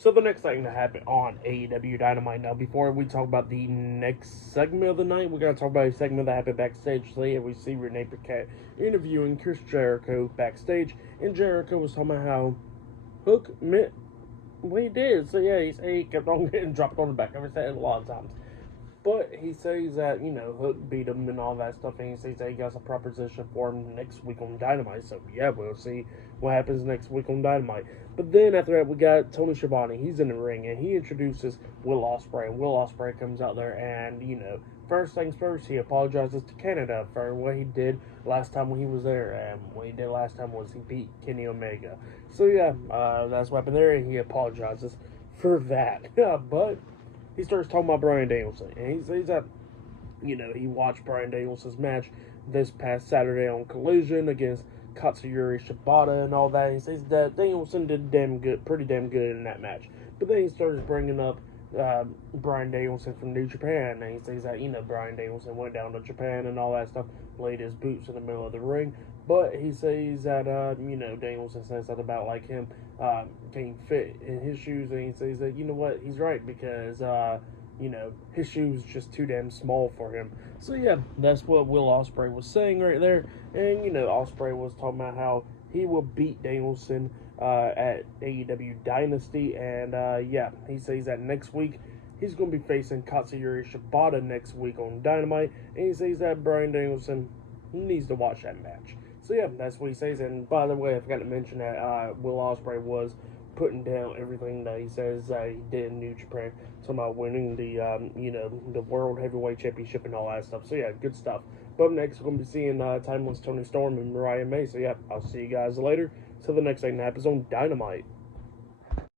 So the next thing that happened on AEW Dynamite. Now, before we talk about the next segment of the night, we're going to talk about a segment that happened backstage today. And we see Renee Paquette interviewing Chris Jericho backstage. And Jericho was talking about how Hook meant what he did. So yeah, he kept on getting dropped on the back. I've said it a lot of times. But he says that, Hook beat him and all that stuff, and he says that he got a proposition for him next week on Dynamite. So, yeah, we'll see what happens next week on Dynamite. But then after that, we got Tony Schiavone. He's in the ring, and he introduces Will Ospreay. And Will Ospreay comes out there, and, first things first, he apologizes to Canada for what he did last time when he was there. And what he did last time was he beat Kenny Omega. So, yeah, that's what happened there, and he apologizes for that. But he starts talking about Bryan Danielson, and he says that, he watched Bryan Danielson's match this past Saturday on Collision against Katsuyori Shibata and all that. He says that Danielson did pretty damn good in that match. But then he starts bringing up Bryan Danielson from New Japan, and he says that, Bryan Danielson went down to Japan and all that stuff, laid his boots in the middle of the ring. But he says that, Danielson says something about, like, him can't fit in his shoes, and he says that, what, he's right, because, his shoes just too damn small for him. So, yeah, that's what Will Ospreay was saying right there, and, Ospreay was talking about how he will beat Danielson at AEW Dynasty, and, yeah, he says that next week he's going to be facing Katsuyori Shibata next week on Dynamite, and he says that Bryan Danielson needs to watch that match. So yeah, that's what he says. And by the way, I forgot to mention that Will Ospreay was putting down everything that he says he did in New Japan, talking about winning the the World Heavyweight Championship and all that stuff. So yeah, good stuff. But up next, we're going to be seeing Timeless Tony Storm and Mariah May. So yeah, I'll see you guys later. Till the next thing that happens on Dynamite.